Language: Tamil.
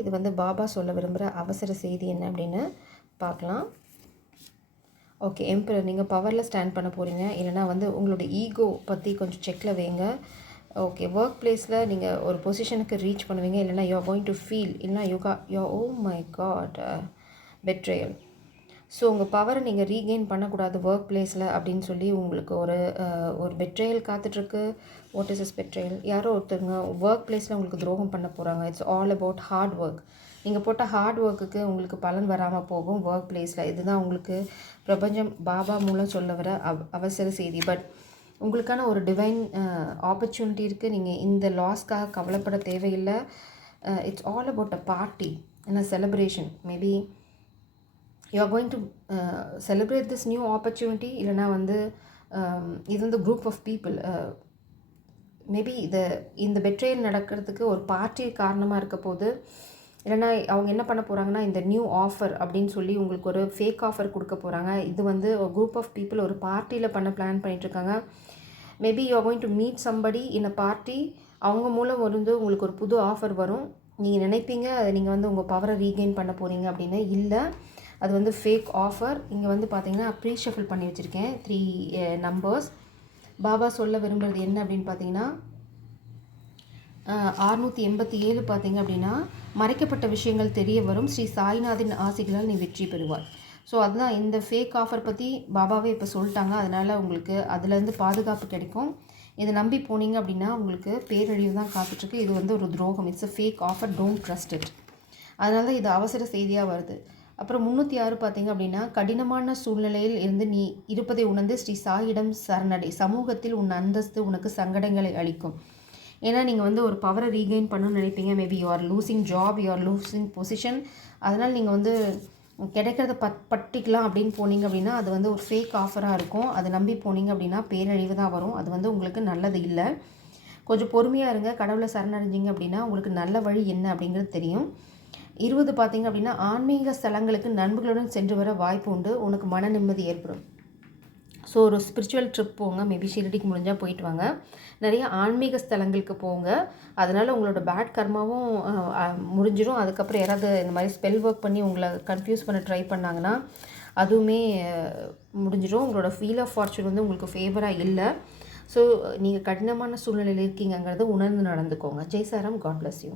இது வந்து பாபா சொல்ல விரும்புகிற அவசர செய்தி என்ன அப்படின்னு பார்க்கலாம். ஓகே, எம்பரர் நீங்கள் பவரில் ஸ்டாண்ட் பண்ண போகிறீங்க. இல்லைனா வந்து உங்களோட ஈகோ பற்றி கொஞ்சம் செக்கில் வைங்க. ஓகே, ஒர்க் பிளேஸில் நீங்கள் ஒரு பொசிஷனுக்கு ரீச் பண்ணுவீங்க. இல்லைனா you are going to feel, இல்லைனா ஓ மை காட் பெட்ரேயல். ஸோ உங்கள் பவரை நீங்கள் ரீகெயின் பண்ணக்கூடாது ஒர்க் பிளேஸில் அப்படின்னு சொல்லி உங்களுக்கு ஒரு பெட்ரேயல் காத்துட்ருக்கு. What is is betrayal? யாரோ ஒருத்தருங்க ஒர்க் பிளேஸில் உங்களுக்கு துரோகம் பண்ண போகிறாங்க. It's all about hard work. நீங்கள் போட்ட ஹார்ட் ஒர்க்குக்கு உங்களுக்கு பலன் வராமல் போகும் ஒர்க் பிளேஸில். இதுதான் உங்களுக்கு பிரபஞ்சம் பாபா மூலம் சொல்ல வர அவசர செய்தி. பட் உங்களுக்கான ஒரு டிவைன் ஆப்பர்ச்சுனிட்டி இருக்குது. நீங்கள் இந்த லாஸ்க்காக கவலைப்பட தேவையில்லை. It's all about a party and a celebration. Maybe you are going to celebrate this new opportunity. இல்லைனா வந்து இது வந்து குரூப் ஆஃப் பீப்புள் மேபி இந்த பெட்ரேயல் நடக்கிறதுக்கு ஒரு பார்ட்டி காரணமாக இருக்க போது. இல்லைனா அவங்க என்ன பண்ண போகிறாங்கன்னா, இந்த நியூ ஆஃபர் அப்படின்னு சொல்லி உங்களுக்கு ஒரு ஃபேக் ஆஃபர் கொடுக்க போகிறாங்க. இது வந்து ஒரு குரூப் ஆஃப் பீப்புள் ஒரு பார்ட்டியில் பண்ண பிளான் பண்ணிகிட்ருக்காங்க. Maybe you are going to meet somebody in a party. அவங்க மூலம் வந்து உங்களுக்கு ஒரு புது ஆஃபர் வரும். நீங்கள் நினைப்பீங்க அதை நீங்கள் வந்து உங்கள் பவரை ரீகெயின் பண்ண போகிறீங்க அப்படின்னு. இல்லை, அது வந்து ஃபேக் ஆஃபர். இங்கே வந்து பார்த்தீங்கன்னா ப்ரீ ஷஃபில் பண்ணி வச்சுருக்கேன் 3 நம்பர்ஸ். பாபா சொல்ல விரும்புகிறது என்ன அப்படின்னு பார்த்தீங்கன்னா 687 பார்த்தீங்க அப்படின்னா, மறைக்கப்பட்ட விஷயங்கள் தெரிய வரும், ஸ்ரீ சாய்நாதின் ஆசைகளால் நீ வெற்றி பெறுவாய். ஸோ அதுதான் இந்த ஃபேக் ஆஃபர் பற்றி பாபாவே இப்போ சொல்லிட்டாங்க. அதனால் உங்களுக்கு அதுலேருந்து பாதுகாப்பு கிடைக்கும். இதை நம்பி போனீங்க அப்படின்னா உங்களுக்கு பேரழிவு தான் காத்துட்ருக்கு. இது வந்து ஒரு துரோகம். It's a fake offer, don't trust it. அதனால தான் இது அவசர செய்தியாக வருது. அப்புறம் 306 பார்த்தீங்க அப்படின்னா, கடினமான சூழ்நிலையில் இருந்து நீ இருப்பதை உணர்ந்து ஸ்ரீ சாயிடம் சரணடை. சமூகத்தில் உன் அந்தஸ்து உனக்கு சங்கடங்களை அளிக்கும். ஏன்னா நீங்கள் வந்து ஒரு பவரை ரீகெயின் பண்ணணும்னு நினைப்பீங்க. Maybe you are losing job, you are losing position. அதனால் நீங்கள் வந்து கிடைக்கிறத பட்டிக்கலாம் அப்படின்னு போனீங்க அப்படின்னா அது வந்து ஒரு ஃபேக் ஆஃபராக இருக்கும். அதை நம்பி போனீங்க அப்படின்னா பேரழிவு தான் வரும். அது வந்து உங்களுக்கு நல்லது இல்லை. கொஞ்சம் பொறுமையாக இருங்க. கடவுளை சரணடைஞ்சிங்க அப்படின்னா உங்களுக்கு நல்ல வழி என்ன அப்படிங்கிறது தெரியும். 20 பார்த்தீங்க அப்படின்னா, ஆன்மீக ஸ்தலங்களுக்கு நண்பர்களுடன் சென்று வர வாய்ப்பு உண்டு. உனக்கு மன நிம்மதி ஏற்படும். ஸோ ஒரு ஸ்பிரிச்சுவல் ட்ரிப் போங்க. மேபி ஷிரடிக்கு முடிஞ்சால் போயிட்டு வாங்க. நிறைய ஆன்மீக ஸ்தலங்களுக்கு போங்க. அதனால் உங்களோட பேட் கர்மாவும் முடிஞ்சிடும். அதுக்கப்புறம் யாராவது இந்த மாதிரி ஸ்பெல் ஒர்க் பண்ணி உங்களை கன்ஃபியூஸ் பண்ண ட்ரை பண்ணாங்கன்னா அதுவுமே முடிஞ்சிடும். உங்களோட ஃபீல் ஆஃப் ஃபார்ச்சூன் வந்து உங்களுக்கு ஃபேவராக இல்லை. ஸோ நீங்கள் கடினமான சூழ்நிலையில் இருக்கீங்கங்கிறத உணர்ந்து நடந்துக்கோங்க. ஜெய் சாராம். God bless you.